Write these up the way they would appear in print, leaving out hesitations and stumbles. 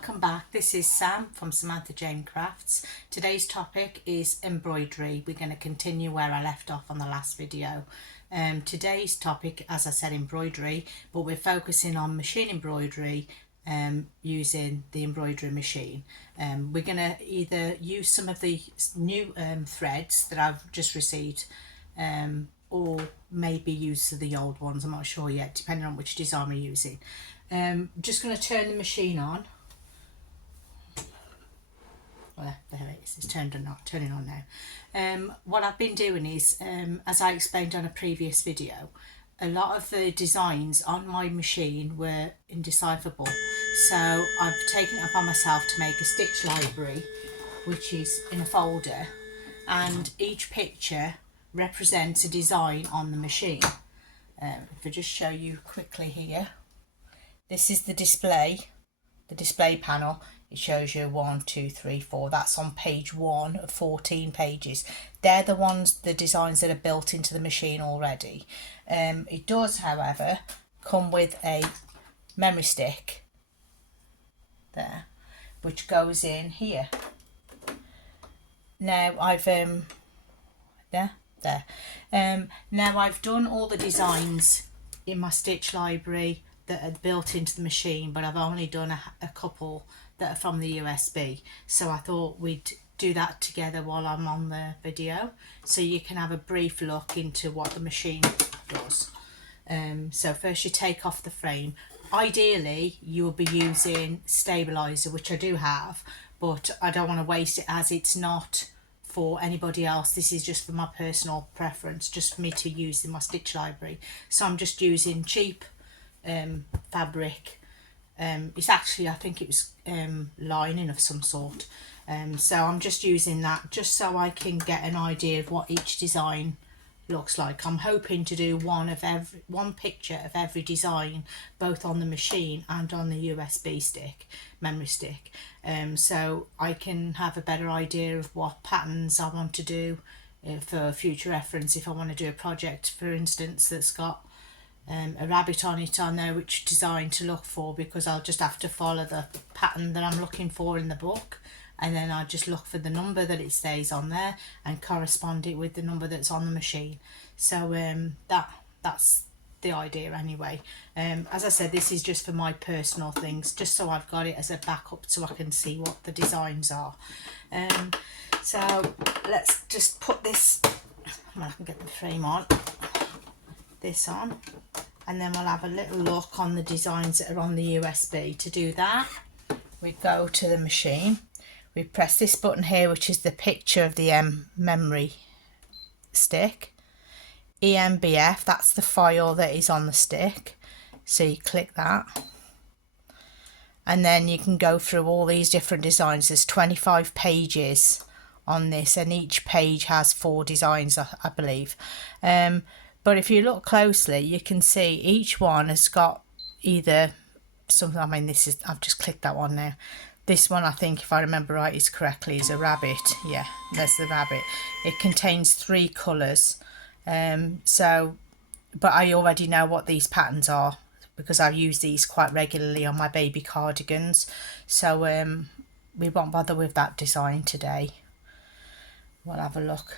welcome back. This is Sam from Samantha Jayne Crafts. Today's topic is embroidery. We're going to continue where I left off on the last video. Today's topic, as I said, embroidery, but we're focusing on machine embroidery using the embroidery machine. We're going to either use some of the new threads that I've just received or maybe use the old ones. I'm not sure yet, depending on which design we're using. Just going to turn the machine on. Well, there it is. It's turning on now. What I've been doing is, as I explained on a previous video, a lot of the designs on my machine were indecipherable. So I've taken it upon myself to make a stitch library, which is in a folder, and each picture represents a design on the machine. If I just show you quickly here, this is the display panel. It shows you 1, 2, 3, 4. That's on page 1 of 14 pages. They're the designs that are built into the machine already. It does, however, come with a memory stick there, which goes in here. Now I've now I've done all the designs in my stitch library that are built into the machine, but I've only done a couple that are from the USB. So I thought we'd do that together while I'm on the video, so you can have a brief look into what the machine does. So first you take off the frame. Ideally you will be using stabilizer, which I do have, but I don't want to waste it as it's not for anybody else. This is just for my personal preference, just for me to use in my stitch library. So I'm just using cheap fabric. It's actually, I think it was lining of some sort, so I'm just using that just so I can get an idea of what each design looks like. I'm hoping to do one picture of every design, both on the machine and on the USB memory stick, so I can have a better idea of what patterns I want to do for future reference. If I want to do a project, for instance, that's got a rabbit on it, I know which design to look for, because I'll just have to follow the pattern that I'm looking for in the book, and then I'll just look for the number that it says on there and correspond it with the number that's on the machine. So that's the idea anyway. As I said, this is just for my personal things, just so I've got it as a backup so I can see what the designs are. So let's just put this, well, I can get the frame on, this on, and then we'll have a little look on the designs that are on the USB. To do that, we go to the machine, we press this button here, which is the picture of the memory stick. EMBF, that's the file that is on the stick, so you click that, and then you can go through all these different designs. There's 25 pages on this, and each page has 4 designs, I believe. But if you look closely, you can see each one has got either something. I mean, this is, I've just clicked that one now. This one, I think, if I remember right, is a rabbit. Yeah, there's the rabbit. It contains 3 colours. So, but I already know what these patterns are because I've used these quite regularly on my baby cardigans. So we won't bother with that design today. We'll have a look.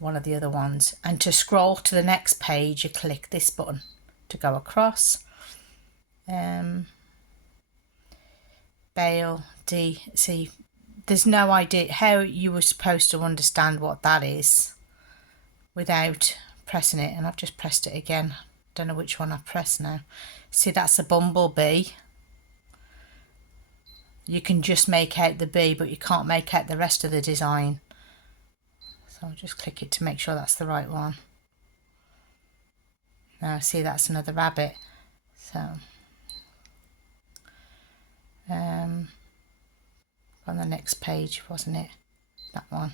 One of the other ones, and to scroll to the next page you click this button to go across. Bale D. See, there's no idea how you were supposed to understand what that is without pressing it, and I've just pressed it again. Don't know which one I've pressed now. See, that's a bumblebee. You can just make out the bee, but you can't make out the rest of the design. So I'll just click it to make sure that's the right one. Now see, that's another rabbit. So on the next page, wasn't it? That one.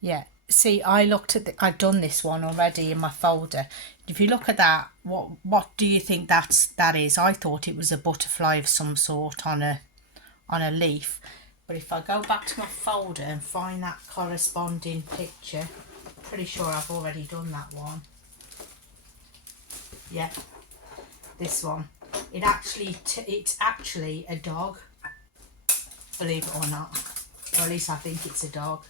Yeah, see, I've done this one already in my folder. If you look at that, what do you think that is? I thought it was a butterfly of some sort on a leaf, but if I go back to my folder and find that corresponding picture, pretty sure I've already done that one. Yeah, this one. It's actually a dog, believe it or not, or at least I think it's a dog.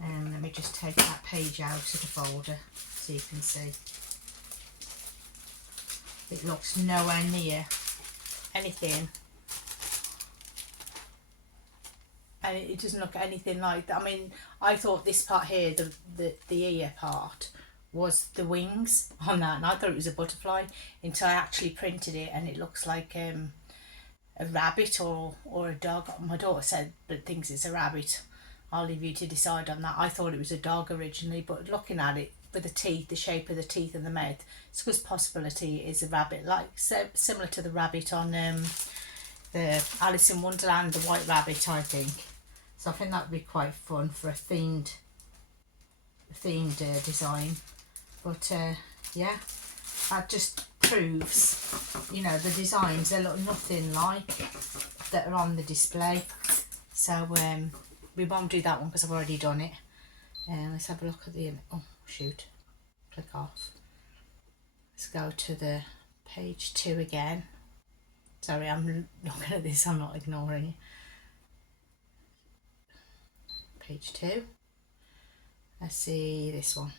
Let me just take that page out of the folder so you can see. It looks nowhere near anything, and it doesn't look anything like that. I mean, I thought this part here, the ear part, was the wings on that, and I thought it was a butterfly until I actually printed it, and it looks like a rabbit or a dog. My daughter said but thinks it's a rabbit. I'll leave you to decide on that. I thought it was a dog originally, but looking at it with the teeth, the shape of the teeth and the mouth, it's a good possibility it is a rabbit, like similar to the rabbit on the Alice in Wonderland, the white rabbit, I think. So I think that would be quite fun for a themed design. But yeah, that just proves, you know, the designs, they look nothing like that are on the display. So we won't do that one because I've already done it. Let's have a look at the, oh shoot, click off. Let's go to the page 2 again. Sorry, I'm looking at this, I'm not ignoring it. Page 2. Let's see this one.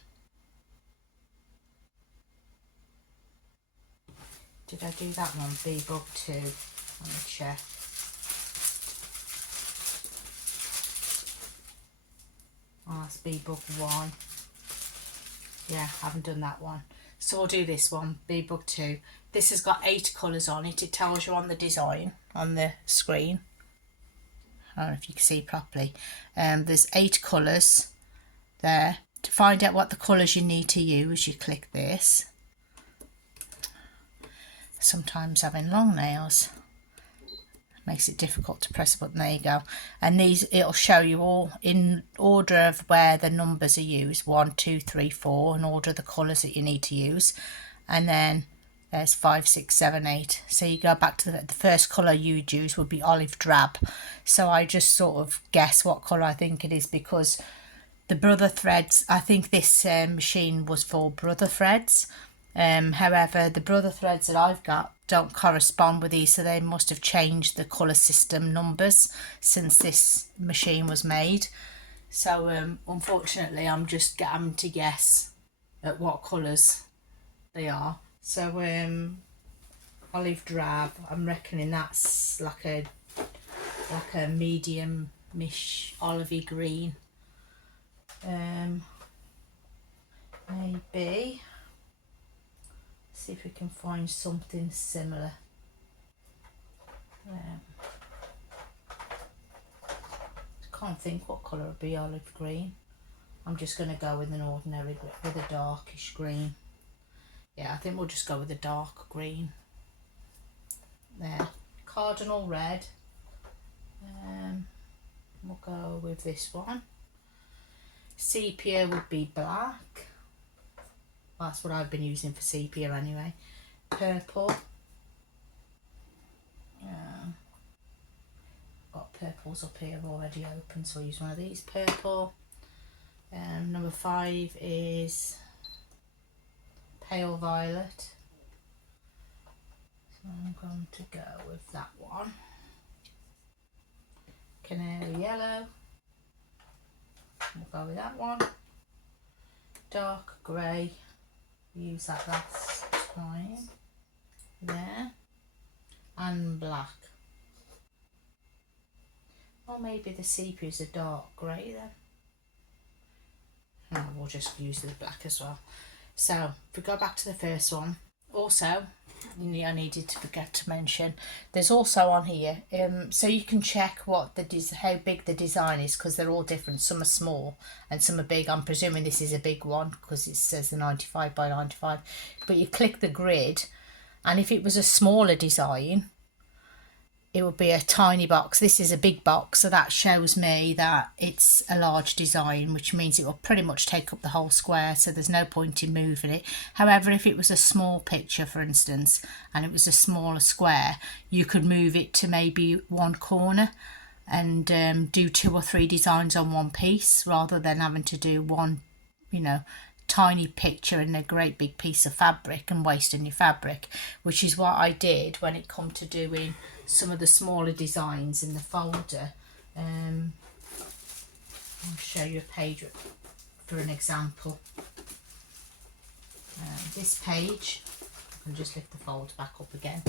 Did I do that one? B-Bug 2. Let me check. Oh, that's B-Bug 1. Yeah, I haven't done that one. So I'll do this one, B-Bug 2. This has got 8 colours on it. It tells you on the design, on the screen. I don't know if you can see properly. There's 8 colours there. To find out what the colours you need to use, you click this. Sometimes having long nails makes it difficult to press a button. There you go. And these, it'll show you all in order of where the numbers are used, 1, 2, 3, 4, in order of the colours that you need to use. And then there's 5, 6, 7, 8. So you go back to the first colour you'd use would be olive drab. So I just sort of guess what colour I think it is, because the brother threads, I think this machine was for brother threads. However, the brother threads that I've got don't correspond with these, so they must have changed the colour system numbers since this machine was made. So unfortunately I'm just having to guess at what colours they are. So olive drab, I'm reckoning that's like a medium-ish olivey green. Maybe see if we can find something similar. Can't think what colour would be olive green. I'm just going to go with an ordinary, with a darkish green. Yeah, I think we'll just go with a dark green. There, cardinal red. We'll go with this one. Sepia would be black. That's what I've been using for sepia anyway. Purple. Got purples up here already open, so I'll use one of these. Purple. Number 5 is pale violet. So I'm going to go with that one. Canary yellow. We'll go with that one. Dark grey. Use that last time. There. And black. Or maybe the sepia is a dark grey then. No, we'll just use the black as well. So if we go back to the first one, also I needed to forget to mention, there's also on here, so you can check what how big the design is, because they're all different. Some are small and some are big. I'm presuming this is a big one because it says the 95 by 95. But you click the grid, and if it was a smaller design, it would be a tiny box. This is a big box, so that shows me that it's a large design, which means it will pretty much take up the whole square, so there's no point in moving it. However, if it was a small picture, for instance, and it was a smaller square, you could move it to maybe one corner and do 2 or 3 designs on one piece, rather than having to do one, you know, tiny picture and a great big piece of fabric and wasting your fabric, which is what I did when it come to doing some of the smaller designs in the folder. I'll show you a page for an example. This page, I can just lift the folder back up again.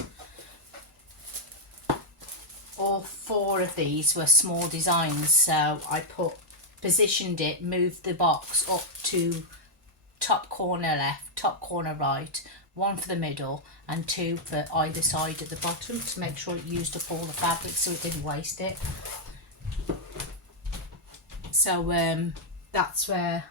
All 4 of these were small designs, so I positioned it, moved the box up to top corner left, top corner right, 1 for the middle and 2 for either side at the bottom to make sure it used up all the fabric so it didn't waste it. So that's where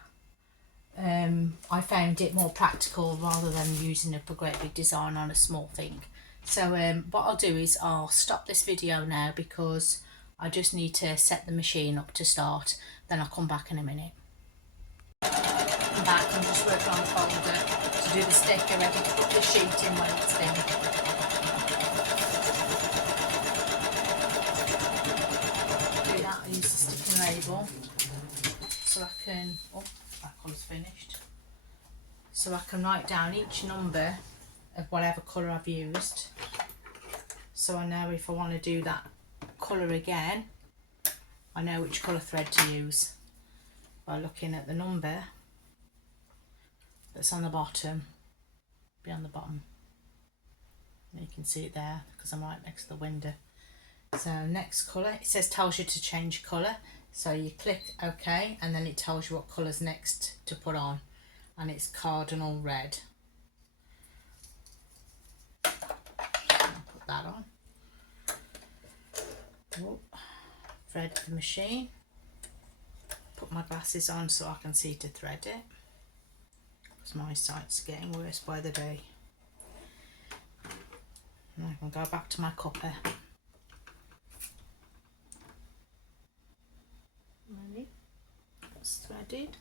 I found it more practical rather than using up a great big design on a small thing. So what I'll do is I'll stop this video now because I just need to set the machine up to start, then I'll come back in a minute. I'm back, I'm just working on the folder to do the sticker, ready to put the sheet in when it's in. Do that, I use the sticking label so I can, oh, that colour's finished. So I can write down each number of whatever colour I've used, so I know if I want to do that colour again, I know which colour thread to use by looking at the number that's on the bottom, beyond the bottom. And you can see it there because I'm right next to the window. So next colour, it says tells you to change colour, so you click OK and then it tells you what colour's next to put on, and it's cardinal red. Put that on. Oh, thread the machine. Put my glasses on so I can see to thread it, because my sight's getting worse by the day. And I can go back to my copper. Ready? That's threaded.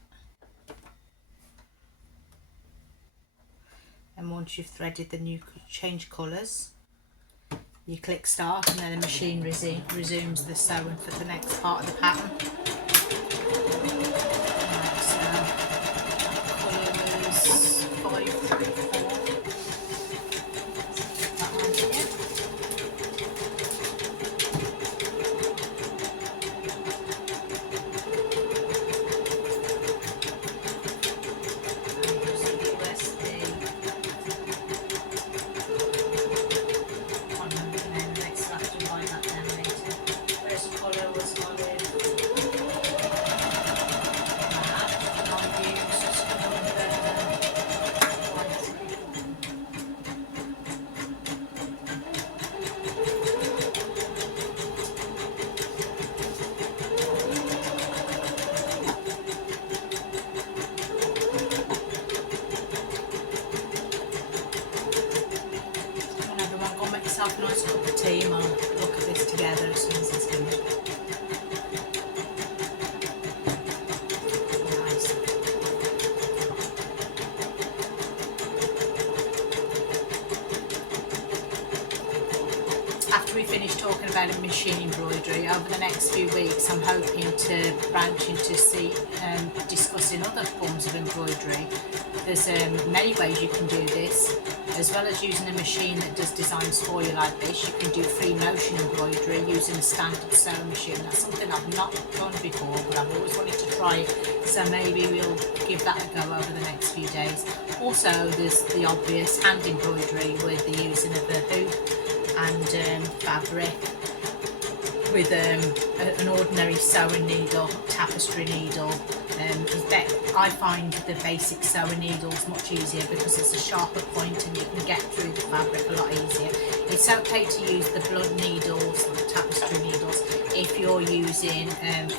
And once you've threaded, then you could change colours. You click start and then the machine resumes the sewing for the next part of the pattern. Right, so colour was 534. That one here. Have a nice cup of tea and I'll look at this together as soon as it's finished. Nice. After we finish talking about machine embroidery, over the next few weeks I'm hoping to branch into discussing other forms of embroidery. There's many ways you can do this. As well as using a machine that does designs for you like this, you can do free motion embroidery using a standard sewing machine. That's something I've not done before, but I've always wanted to try it, so maybe we'll give that a go over the next few days. Also, there's the obvious hand embroidery with the using of a hoop and fabric with an ordinary sewing needle, tapestry needle. I find the basic sewing needles much easier because it's a sharper point and you can get through the fabric a lot easier. It's okay to use the blood needles or the tapestry needles if you're using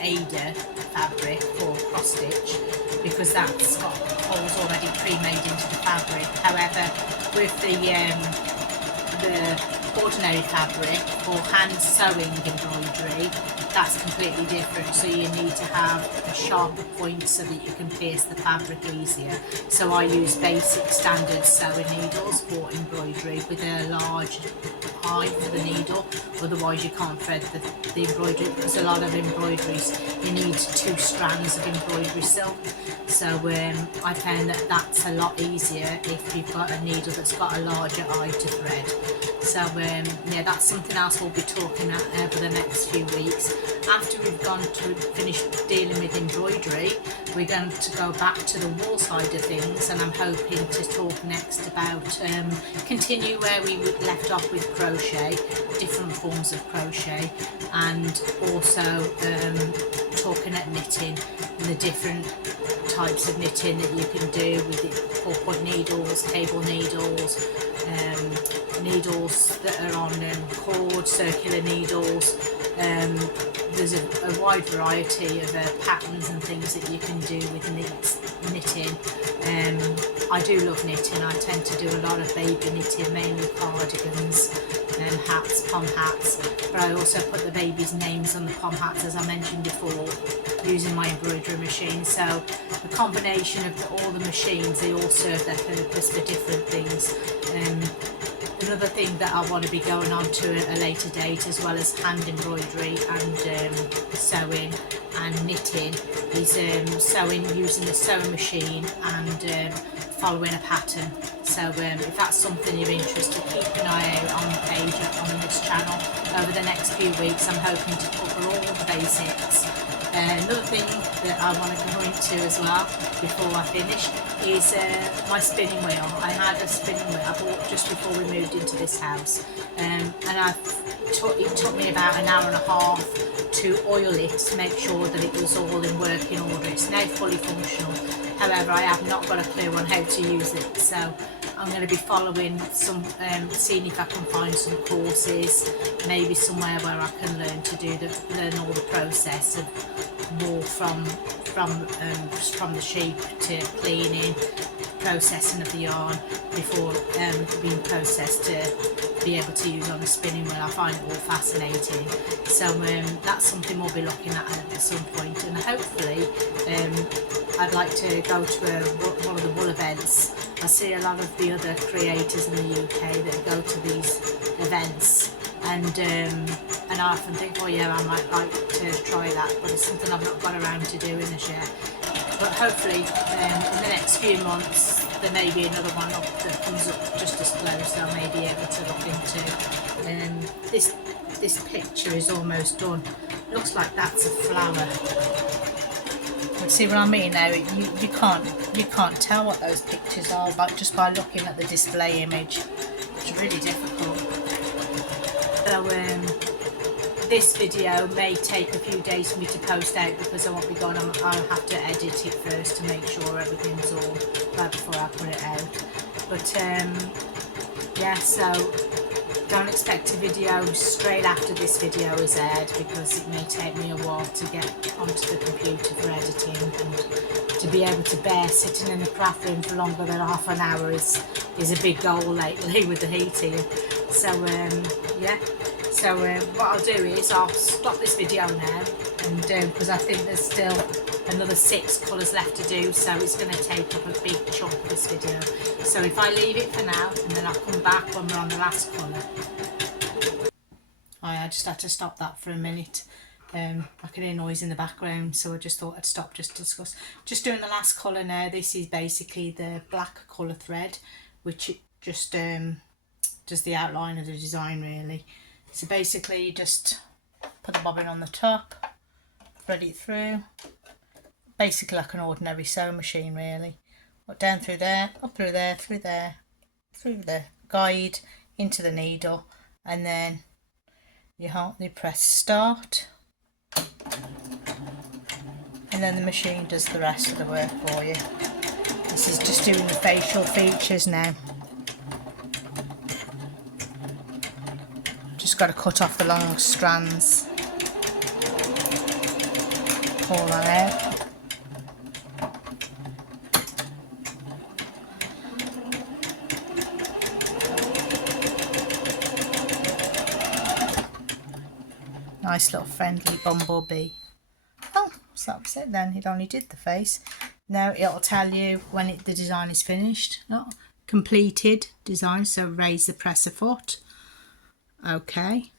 Ada fabric for cross stitch, because that's got holes already pre-made into the fabric. However, with the ordinary fabric for hand sewing embroidery, that's completely different, so you need to have a sharper point so that you can pierce the fabric easier. So I use basic standard sewing needles for embroidery with a large eye for the needle, otherwise you can't thread the embroidery, because a lot of embroideries you need 2 strands of embroidery silk. So I found that that's a lot easier if you've got a needle that's got a larger eye to thread. So yeah, that's something else we'll be talking about over the next few weeks. After we've gone to finish dealing with embroidery, we're going to go back to the wool side of things, and I'm hoping to talk next about continue where we left off with crochet, different forms of crochet, and also talking at knitting and the different types of knitting that you can do with it, 4-point needles, cable needles, needles that are on cord, circular needles. There's a wide variety of patterns and things that you can do with knitting. I do love knitting. I tend to do a lot of baby knitting, mainly cardigans, hats, pom hats, but I also put the babies' names on the pom hats, as I mentioned before, using my embroidery machine. So the combination of all the machines, they all serve their purpose for different things. Another thing that I want to be going on to at a later date, as well as hand embroidery and sewing and knitting, is sewing using the sewing machine and following a pattern. So if that's something you're interested, keep an eye out on the page on this channel. Over the next few weeks I'm hoping to cover all the basics. Another thing that I want to go into as well before I finish is my spinning wheel. I had a spinning wheel I bought just before we moved into this house, and it took me about an hour and a half to oil it to make sure that it was all in working order. It's now fully functional. However, I have not got a clue on how to use it, so I'm going to be following some, seeing if I can find some courses, maybe somewhere where I can learn all the process of wool from the sheep to cleaning, processing of the yarn before being processed to be able to use on the spinning wheel. I find it all fascinating. So that's something we'll be looking at some point, and hopefully I'd like to go to one of the wool events. I see a lot of the other creators in the UK that go to these events, and I often think, oh yeah, I might like to try that, but it's something I've not got around to doing this yet. But hopefully in the next few months there may be another one up that comes up just as close, so I may be able to look into. This picture is almost done. Looks like that's a flower. See what I mean now? You can't tell what those pictures are, but just by looking at the display image. It's really difficult. So this video may take a few days for me to post out because I won't be gone. I'll have to edit it first to make sure everything's all right before I put it out. But yeah, so don't expect a video straight after this video is aired, because it may take me a while to get onto the computer for editing, and to be able to bear sitting in the craft room for longer than half an hour is a big goal lately with the heat here. So yeah, so what I'll do is I'll stop this video now, and because I think there's still another 6 colours left to do, so it's going to take up a big chunk of this video. So if I leave it for now, and then I'll come back when we're on the last colour. I just had to stop that for a minute. I could hear noise in the background, so I just thought I'd stop just to discuss. Just doing the last colour now. This is basically the black colour thread, which just does the outline of the design really. So basically you just put the bobbin on the top, thread it through, basically like an ordinary sewing machine really. Down through there, up through there, through there, through the guide, into the needle, and then you press start, and then the machine does the rest of the work for you. This is just doing the facial features now. Just got to cut off the long strands, pull that out. Nice little friendly bumblebee. Oh, so that was it then. It only did the face. Now it'll tell you when the design is finished. Not completed design, so raise the presser foot. Okay.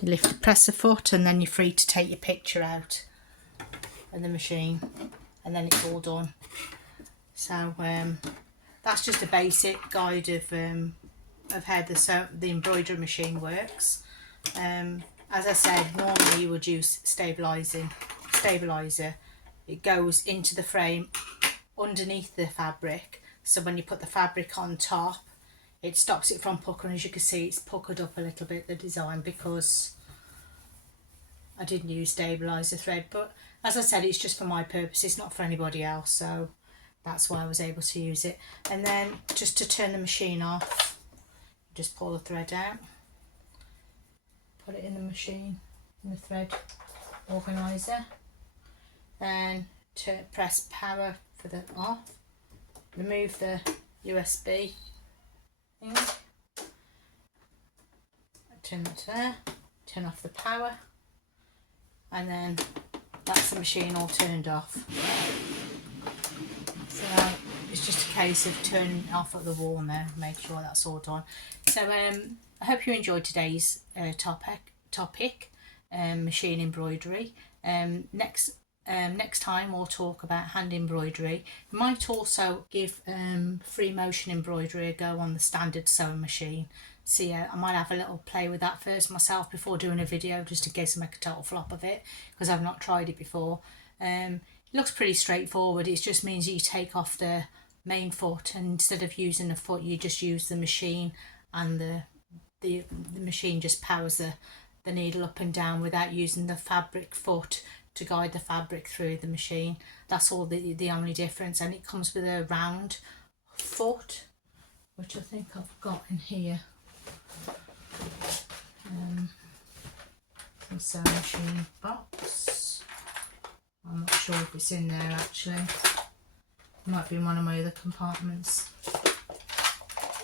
You lift the presser foot and then you're free to take your picture out of the machine, and then it's all done. So that's just a basic guide of how the embroidery machine works. As I said, normally you would use stabilizer. It goes into the frame underneath the fabric, so when you put the fabric on top, it stops it from puckering. As you can see, it's puckered up a little bit, the design, because I didn't use stabilizer thread. But as I said, it's just for my purposes, not for anybody else, so that's why I was able to use it. And then just to turn the machine off, just pull the thread out, put it in the machine, in the thread organizer, then to press power for the off, remove the USB thing, turn that to there, turn off the power, and then that's the machine all turned off. So it's just a case of turning it off at the wall now, make sure that's all done. So I hope you enjoyed today's topic, machine embroidery. Next time we'll talk about hand embroidery. We might also give free motion embroidery a go on the standard sewing machine. See, I might have a little play with that first myself before doing a video, just in case I make a total flop of it, because I've not tried it before. It looks pretty straightforward. It just means you take off the main foot, and instead of using the foot, you just use the machine, and the machine just powers the needle up and down without using the fabric foot to guide the fabric through the machine. That's all the only difference. And it comes with a round foot, which I think I've got in here. Some sewing machine box. I'm not sure if it's in there actually. It might be in one of my other compartments.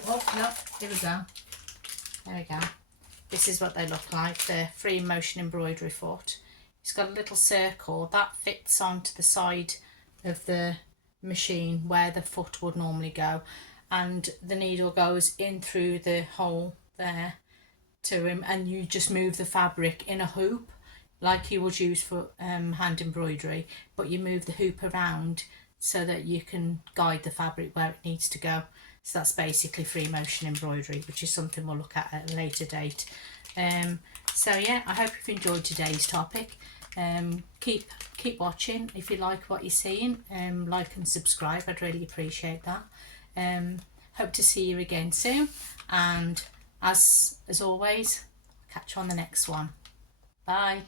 Oh no, here we go. There we go. This is what they look like, the free motion embroidery foot. It's got a little circle that fits onto the side of the machine where the foot would normally go, and the needle goes in through the hole there and you just move the fabric in a hoop like you would use for hand embroidery, but you move the hoop around so that you can guide the fabric where it needs to go. So that's basically free motion embroidery, which is something we'll look at a later date. So yeah, I hope you've enjoyed today's topic. Keep watching. If you like what you're seeing, like and subscribe. I'd really appreciate that. Hope to see you again soon, and as always, catch you on the next one. Bye.